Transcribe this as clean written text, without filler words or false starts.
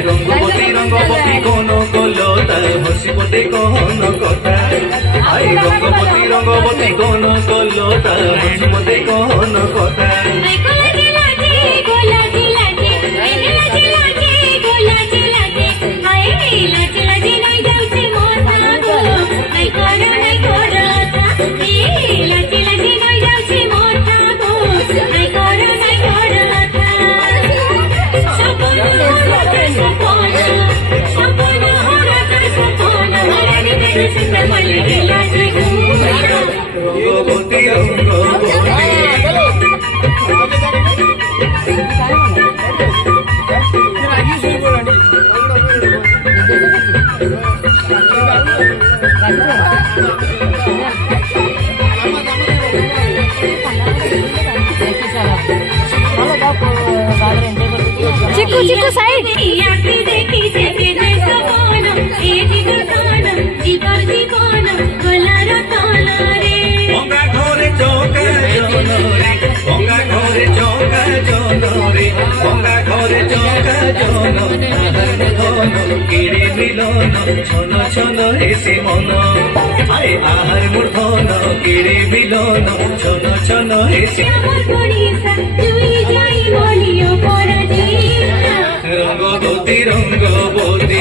রঙ্গবতী রঙ্গবতী কোন কলতা হসিপতে কোন কথা আই রঙ্গবতী রঙ্গবতী কোন কলতা হসিপতে কোন কথা রঙ্গবতী चिक्कू चिक्कू साइड কিরে মিলন ছন ছন হেসে মন আয় আহার মূর্ধন কিরে মিলন ছন ছন হেসে রঙ্গবতী রঙ্গবতী